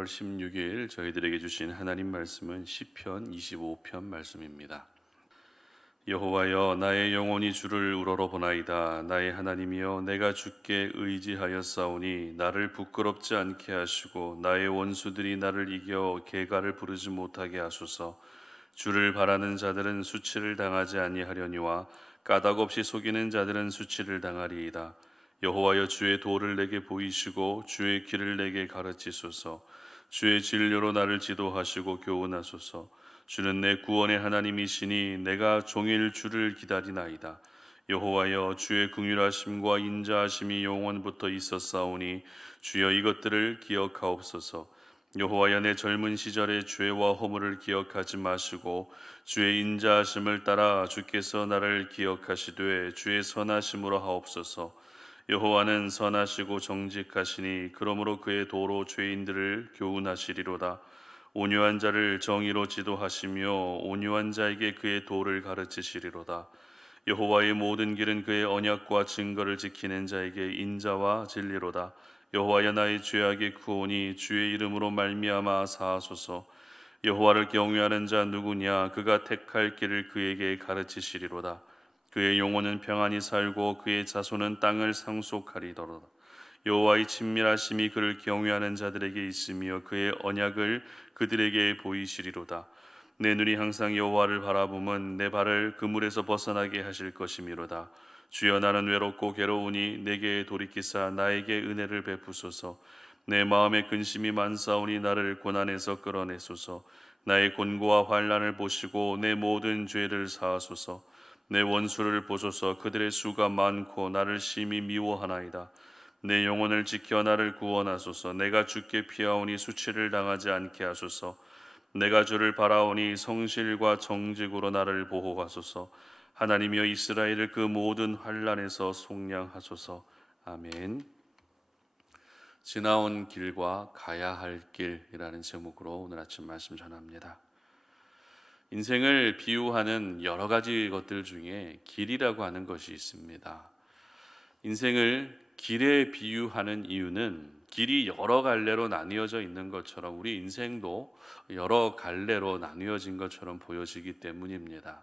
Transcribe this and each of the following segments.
8월 16일 저희들에게 주신 하나님 말씀은 시편 25편 말씀입니다. 여호와여, 나의 영혼이 주를 우러러보나이다. 나의 하나님이여, 내가 주께 의지하였사오니 나를 부끄럽지 않게 하시고 나의 원수들이 나를 이겨 개가를 부르지 못하게 하소서. 주를 바라는 자들은 수치를 당하지 아니하려니와 까닭없이 속이는 자들은 수치를 당하리이다. 여호와여, 주의 도를 내게 보이시고 주의 길을 내게 가르치소서. 주의 진료로 나를 지도하시고 교훈하소서. 주는 내 구원의 하나님이시니 내가 종일 주를 기다리나이다. 여호와여, 주의 긍휼하심과 인자하심이 영원부터 있었사오니 주여 이것들을 기억하옵소서. 여호와여, 내 젊은 시절의 죄와 허물을 기억하지 마시고 주의 인자하심을 따라 주께서 나를 기억하시되 주의 선하심으로 하옵소서. 여호와는 선하시고 정직하시니 그러므로 그의 도로 죄인들을 교훈하시리로다. 온유한 자를 정의로 지도하시며 온유한 자에게 그의 도를 가르치시리로다. 여호와의 모든 길은 그의 언약과 증거를 지키는 자에게 인자와 진리로다. 여호와여, 나의 죄악이 크오니 주의 이름으로 말미암아 사하소서. 여호와를 경외하는 자 누구냐? 그가 택할 길을 그에게 가르치시리로다. 그의 영혼은 평안히 살고 그의 자손은 땅을 상속하리더라. 여호와의 친밀하심이 그를 경외하는 자들에게 있으며 그의 언약을 그들에게 보이시리로다. 내 눈이 항상 여호와를 바라보면 내 발을 그물에서 벗어나게 하실 것이미로다. 주여, 나는 외롭고 괴로우니 내게 돌이키사 나에게 은혜를 베푸소서. 내 마음에 근심이 많사오니 나를 고난에서 끌어내소서. 나의 곤고와 환난을 보시고 내 모든 죄를 사하소서. 내 원수를 보소서. 그들의 수가 많고 나를 심히 미워하나이다. 내 영혼을 지켜 나를 구원하소서. 내가 주께 피하오니 수치를 당하지 않게 하소서. 내가 주를 바라오니 성실과 정직으로 나를 보호하소서. 하나님이여, 이스라엘을 그 모든 환난에서 속량하소서. 아멘. 지나온 길과 가야 할 길이라는 제목으로 오늘 아침 말씀 전합니다. 인생을 비유하는 여러 가지 것들 중에 길이라고 하는 것이 있습니다. 인생을 길에 비유하는 이유는 길이 여러 갈래로 나뉘어져 있는 것처럼 우리 인생도 여러 갈래로 나뉘어진 것처럼 보여지기 때문입니다.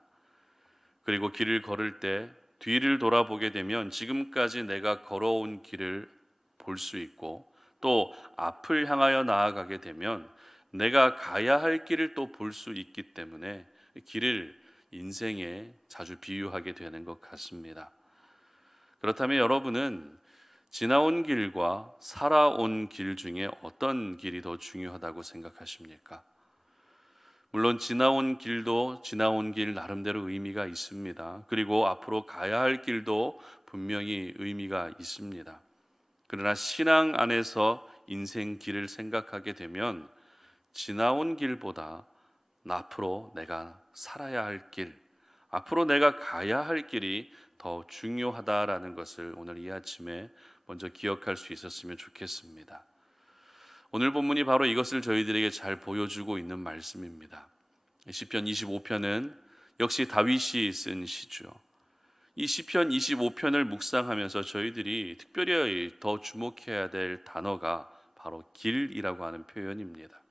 그리고 길을 걸을 때 뒤를 돌아보게 되면 지금까지 내가 걸어온 길을 볼 수 있고, 또 앞을 향하여 나아가게 되면 내가 가야 할 길을 또 볼 수 있기 때문에 길을 인생에 자주 비유하게 되는 것 같습니다. 그렇다면 여러분은 지나온 길과 살아온 길 중에 어떤 길이 더 중요하다고 생각하십니까? 물론 지나온 길도 지나온 길 나름대로 의미가 있습니다. 그리고 앞으로 가야 할 길도 분명히 의미가 있습니다. 그러나 신앙 안에서 인생 길을 생각하게 되면 지나온 길보다 앞으로 내가 살아야 할 길, 앞으로 내가 가야 할 길이 더 중요하다라는 것을 오늘 이 아침에 먼저 기억할 수 있었으면 좋겠습니다. 오늘 본문이 바로 이것을 저희들에게 잘 보여주고 있는 말씀입니다. 시편 25편은 역시 다윗이 쓴 시죠. 이 시편 25편을 묵상하면서 저희들이 특별히 더 주목해야 될 단어가 바로 길이라고 하는 표현입니다.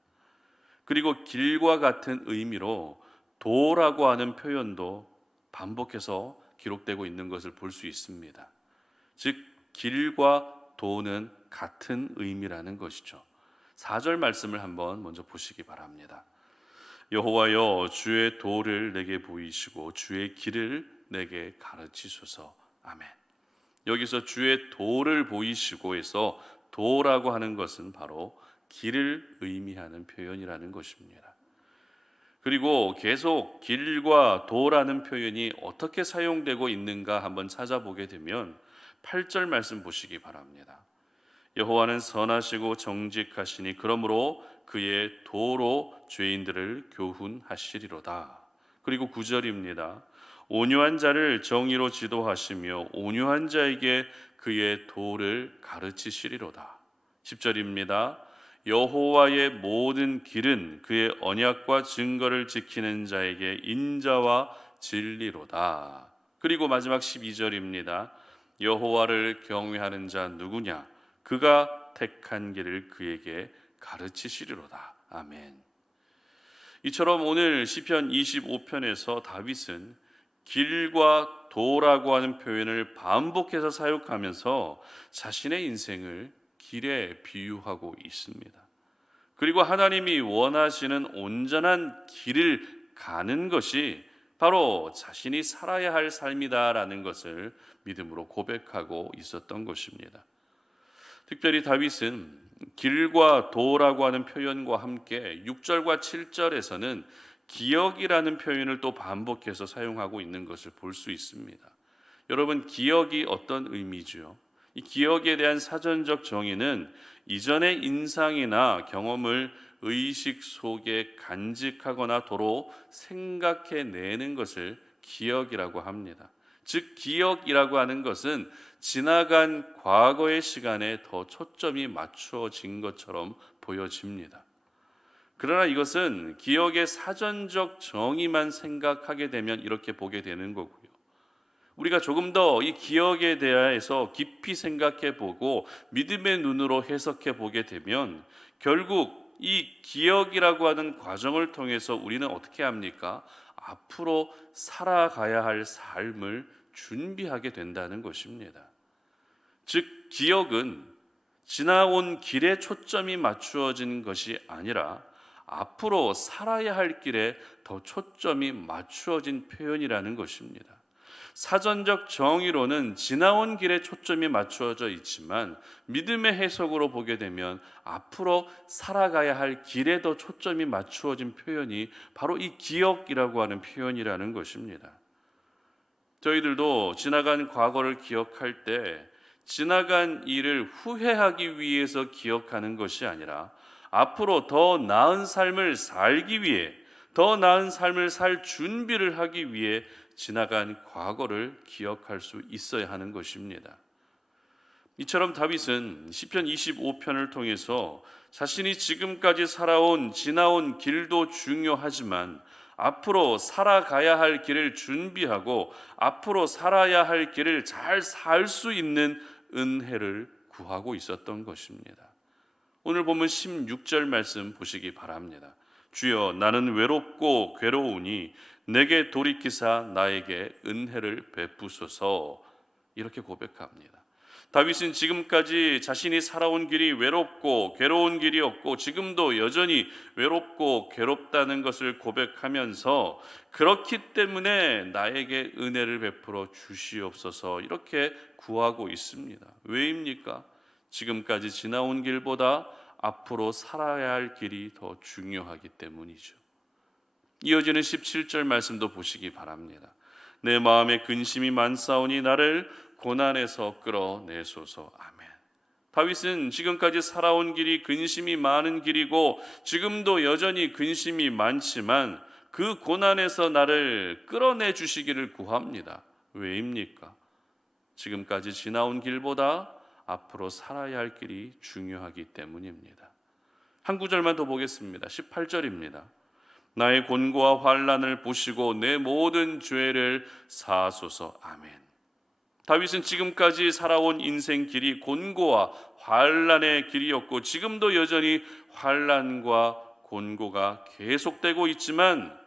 그리고 길과 같은 의미로 도라고 하는 표현도 반복해서 기록되고 있는 것을 볼 수 있습니다. 즉 길과 도는 같은 의미라는 것이죠. 4절 말씀을 한번 먼저 보시기 바랍니다. 여호와여, 주의 도를 내게 보이시고 주의 길을 내게 가르치소서. 아멘. 여기서 주의 도를 보이시고에서 도라고 하는 것은 바로 길을 의미하는 표현이라는 것입니다. 그리고 계속 길과 도라는 표현이 어떻게 사용되고 있는가 한번 찾아보게 되면 8절 말씀 보시기 바랍니다. 여호와는 선하시고 정직하시니 그러므로 그의 도로 죄인들을 교훈하시리로다. 그리고 9절입니다. 온유한 자를 정의로 지도하시며 온유한 자에게 그의 도를 가르치시리로다. 10절입니다. 여호와의 모든 길은 그의 언약과 증거를 지키는 자에게 인자와 진리로다. 그리고 마지막 12절입니다. 여호와를 경외하는 자 누구냐? 그가 택한 길을 그에게 가르치시리로다. 아멘. 이처럼 오늘 시편 25편에서 다윗은 길과 도라고 하는 표현을 반복해서 사용하면서 자신의 인생을 길에 비유하고 있습니다. 그리고 하나님이 원하시는 온전한 길을 가는 것이 바로 자신이 살아야 할 삶이다라는 것을 믿음으로 고백하고 있었던 것입니다. 특별히 다윗은 길과 도라고 하는 표현과 함께 6절과 7절에서는 기억이라는 표현을 또 반복해서 사용하고 있는 것을 볼 수 있습니다. 여러분, 기억이 어떤 의미죠? 이 기억에 대한 사전적 정의는 이전의 인상이나 경험을 의식 속에 간직하거나 도로 생각해내는 것을 기억이라고 합니다. 즉, 기억이라고 하는 것은 지나간 과거의 시간에 더 초점이 맞추어진 것처럼 보여집니다. 그러나 이것은 기억의 사전적 정의만 생각하게 되면 이렇게 보게 되는 거고요. 우리가 조금 더 이 기억에 대해서 깊이 생각해 보고 믿음의 눈으로 해석해 보게 되면 결국 이 기억이라고 하는 과정을 통해서 우리는 어떻게 합니까? 앞으로 살아가야 할 삶을 준비하게 된다는 것입니다. 즉, 기억은 지나온 길에 초점이 맞추어진 것이 아니라 앞으로 살아야 할 길에 더 초점이 맞추어진 표현이라는 것입니다. 사전적 정의로는 지나온 길에 초점이 맞추어져 있지만 믿음의 해석으로 보게 되면 앞으로 살아가야 할 길에 더 초점이 맞추어진 표현이 바로 이 기억이라고 하는 표현이라는 것입니다. 저희들도 지나간 과거를 기억할 때 지나간 일을 후회하기 위해서 기억하는 것이 아니라 앞으로 더 나은 삶을 살기 위해, 더 나은 삶을 살 준비를 하기 위해 지나간 과거를 기억할 수 있어야 하는 것입니다. 이처럼 다윗은 시편 25편을 통해서 자신이 지금까지 살아온 지나온 길도 중요하지만 앞으로 살아가야 할 길을 준비하고 앞으로 살아야 할 길을 잘 살 수 있는 은혜를 구하고 있었던 것입니다. 오늘 보면 16절 말씀 보시기 바랍니다. 주여, 나는 외롭고 괴로우니 내게 돌이키사 나에게 은혜를 베푸소서. 이렇게 고백합니다. 다윗은 지금까지 자신이 살아온 길이 외롭고 괴로운 길이었고 지금도 여전히 외롭고 괴롭다는 것을 고백하면서 그렇기 때문에 나에게 은혜를 베풀어 주시옵소서 이렇게 구하고 있습니다. 왜입니까? 지금까지 지나온 길보다 앞으로 살아야 할 길이 더 중요하기 때문이죠. 이어지는 17절 말씀도 보시기 바랍니다. 내 마음에 근심이 많사오니 나를 고난에서 끌어내소서. 아멘. 다윗은 지금까지 살아온 길이 근심이 많은 길이고 지금도 여전히 근심이 많지만 그 고난에서 나를 끌어내 주시기를 구합니다. 왜입니까? 지금까지 지나온 길보다 앞으로 살아야 할 길이 중요하기 때문입니다. 한 구절만 더 보겠습니다. 18절입니다. 나의 곤고와 환난을 보시고 내 모든 죄를 사하소서. 아멘. 다윗은 지금까지 살아온 인생 길이 곤고와 환난의 길이었고 지금도 여전히 환난과 곤고가 계속되고 있지만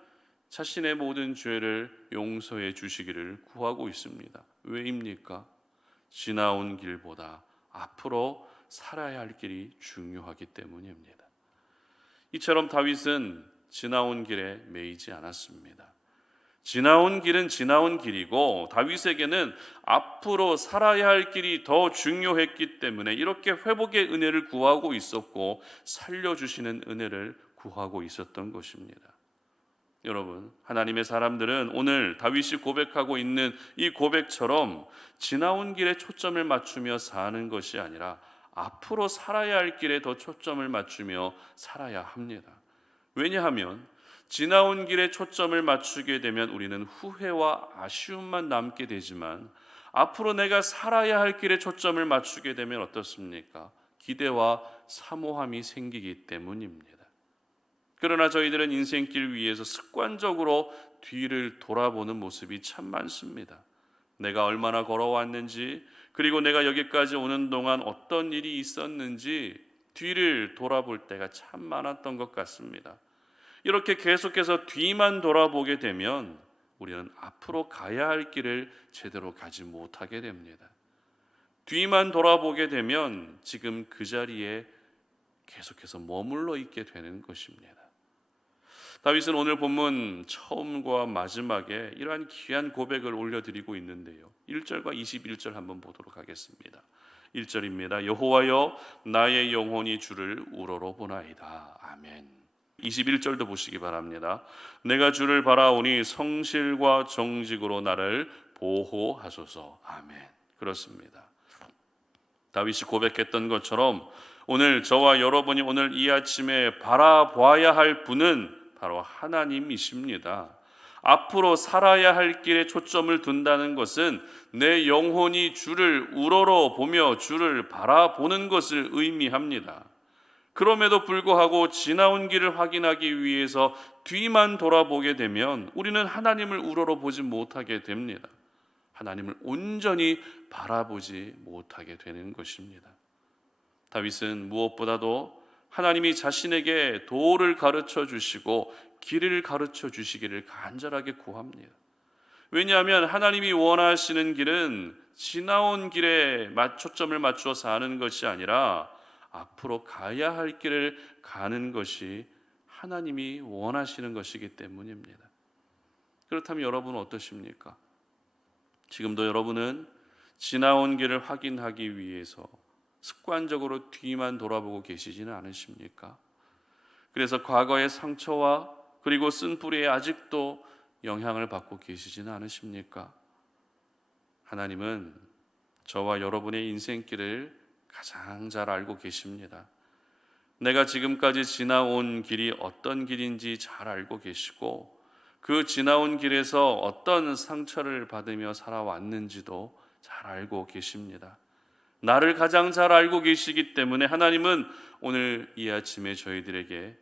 자신의 모든 죄를 용서해 주시기를 구하고 있습니다. 왜입니까? 지나온 길보다 앞으로 살아야 할 길이 중요하기 때문입니다. 이처럼 다윗은 지나온 길에 매이지 않았습니다. 지나온 길은 지나온 길이고 다윗에게는 앞으로 살아야 할 길이 더 중요했기 때문에 이렇게 회복의 은혜를 구하고 있었고 살려주시는 은혜를 구하고 있었던 것입니다. 여러분, 하나님의 사람들은 오늘 다윗이 고백하고 있는 이 고백처럼 지나온 길에 초점을 맞추며 사는 것이 아니라 앞으로 살아야 할 길에 더 초점을 맞추며 살아야 합니다. 왜냐하면 지나온 길에 초점을 맞추게 되면 우리는 후회와 아쉬움만 남게 되지만 앞으로 내가 살아야 할 길에 초점을 맞추게 되면 어떻습니까? 기대와 사모함이 생기기 때문입니다. 그러나 저희들은 인생길 위에서 습관적으로 뒤를 돌아보는 모습이 참 많습니다. 내가 얼마나 걸어왔는지, 그리고 내가 여기까지 오는 동안 어떤 일이 있었는지 뒤를 돌아볼 때가 참 많았던 것 같습니다. 이렇게 계속해서 뒤만 돌아보게 되면 우리는 앞으로 가야 할 길을 제대로 가지 못하게 됩니다. 뒤만 돌아보게 되면 지금 그 자리에 계속해서 머물러 있게 되는 것입니다. 다윗은 오늘 본문 처음과 마지막에 이러한 귀한 고백을 올려드리고 있는데요, 1절과 21절 한번 보도록 하겠습니다. 1절입니다. 여호와여, 나의 영혼이 주를 우러러보나이다. 아멘. 21절도 보시기 바랍니다. 내가 주를 바라오니 성실과 정직으로 나를 보호하소서. 아멘. 그렇습니다. 다윗이 고백했던 것처럼 오늘 저와 여러분이 오늘 이 아침에 바라봐야 할 분은 바로 하나님이십니다. 앞으로 살아야 할 길에 초점을 둔다는 것은 내 영혼이 주를 우러러보며 주를 바라보는 것을 의미합니다. 그럼에도 불구하고 지나온 길을 확인하기 위해서 뒤만 돌아보게 되면 우리는 하나님을 우러러보지 못하게 됩니다. 하나님을 온전히 바라보지 못하게 되는 것입니다. 다윗은 무엇보다도 하나님이 자신에게 도를 가르쳐 주시고 길을 가르쳐 주시기를 간절하게 구합니다. 왜냐하면 하나님이 원하시는 길은 지나온 길에 초점을 맞추어서 하는 것이 아니라 앞으로 가야 할 길을 가는 것이 하나님이 원하시는 것이기 때문입니다. 그렇다면 여러분은 어떠십니까? 지금도 여러분은 지나온 길을 확인하기 위해서 습관적으로 뒤만 돌아보고 계시지는 않으십니까? 그래서 과거의 상처와 그리고 쓴뿌리에 아직도 영향을 받고 계시지는 않으십니까? 하나님은 저와 여러분의 인생길을 가장 잘 알고 계십니다. 내가 지금까지 지나온 길이 어떤 길인지 잘 알고 계시고 그 지나온 길에서 어떤 상처를 받으며 살아왔는지도 잘 알고 계십니다. 나를 가장 잘 알고 계시기 때문에 하나님은 오늘 이 아침에 저희들에게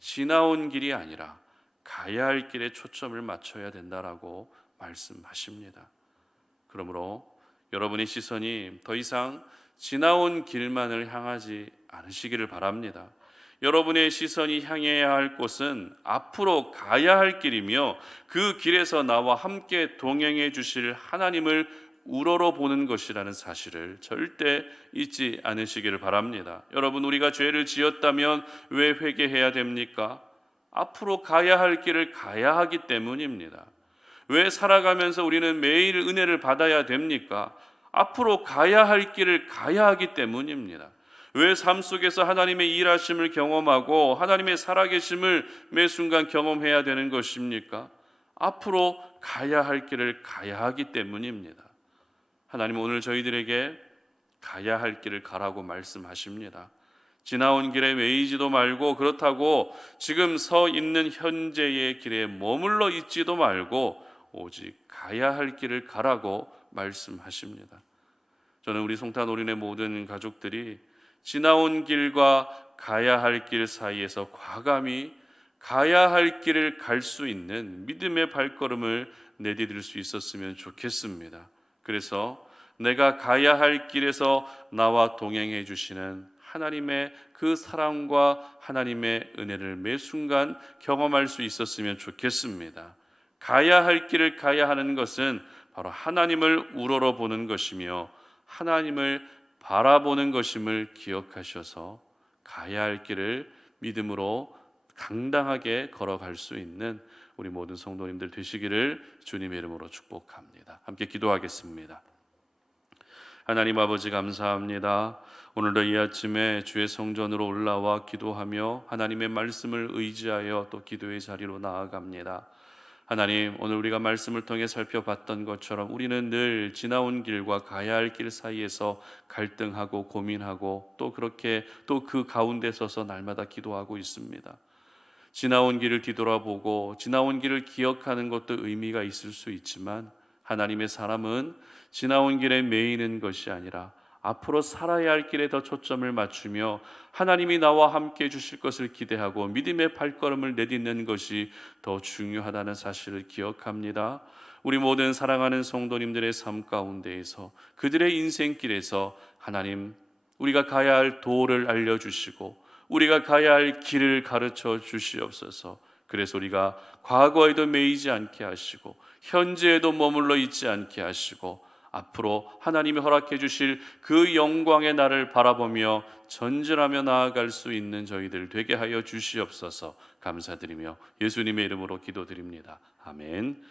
지나온 길이 아니라 가야 할 길에 초점을 맞춰야 된다라고 말씀하십니다. 그러므로 여러분의 시선이 더 이상 지나온 길만을 향하지 않으시기를 바랍니다. 여러분의 시선이 향해야 할 곳은 앞으로 가야 할 길이며 그 길에서 나와 함께 동행해 주실 하나님을 우러러보는 것이라는 사실을 절대 잊지 않으시기를 바랍니다. 여러분, 우리가 죄를 지었다면 왜 회개해야 됩니까? 앞으로 가야 할 길을 가야 하기 때문입니다. 왜 살아가면서 우리는 매일 은혜를 받아야 됩니까? 앞으로 가야 할 길을 가야 하기 때문입니다. 왜 삶 속에서 하나님의 일하심을 경험하고 하나님의 살아계심을 매 순간 경험해야 되는 것입니까? 앞으로 가야 할 길을 가야 하기 때문입니다. 하나님은 오늘 저희들에게 가야 할 길을 가라고 말씀하십니다. 지나온 길에 매이지도 말고 그렇다고 지금 서 있는 현재의 길에 머물러 있지도 말고 오직 가야 할 길을 가라고 말씀하십니다. 저는 우리 송탄 어린의 모든 가족들이 지나온 길과 가야 할 길 사이에서 과감히 가야 할 길을 갈 수 있는 믿음의 발걸음을 내디딜 수 있었으면 좋겠습니다. 그래서 내가 가야 할 길에서 나와 동행해 주시는 하나님의 그 사랑과 하나님의 은혜를 매 순간 경험할 수 있었으면 좋겠습니다. 가야 할 길을 가야 하는 것은 바로 하나님을 우러러보는 것이며 하나님을 바라보는 것임을 기억하셔서 가야 할 길을 믿음으로 당당하게 걸어갈 수 있는 우리 모든 성도님들 되시기를 주님의 이름으로 축복합니다. 함께 기도하겠습니다. 하나님 아버지, 감사합니다. 오늘도 이 아침에 주의 성전으로 올라와 기도하며 하나님의 말씀을 의지하여 또 기도의 자리로 나아갑니다. 하나님, 오늘 우리가 말씀을 통해 살펴봤던 것처럼 우리는 늘 지나온 길과 가야 할 길 사이에서 갈등하고 고민하고 또 그렇게 또 그 가운데 서서 날마다 기도하고 있습니다. 지나온 길을 뒤돌아보고 지나온 길을 기억하는 것도 의미가 있을 수 있지만 하나님의 사람은 지나온 길에 매이는 것이 아니라 앞으로 살아야 할 길에 더 초점을 맞추며 하나님이 나와 함께 해주실 것을 기대하고 믿음의 발걸음을 내딛는 것이 더 중요하다는 사실을 기억합니다. 우리 모든 사랑하는 성도님들의 삶 가운데에서 그들의 인생길에서 하나님 우리가 가야 할 도를 알려주시고 우리가 가야 할 길을 가르쳐 주시옵소서. 그래서 우리가 과거에도 매이지 않게 하시고 현재에도 머물러 있지 않게 하시고 앞으로 하나님이 허락해 주실 그 영광의 날을 바라보며 전진하며 나아갈 수 있는 저희들 되게 하여 주시옵소서. 감사드리며 예수님의 이름으로 기도드립니다. 아멘.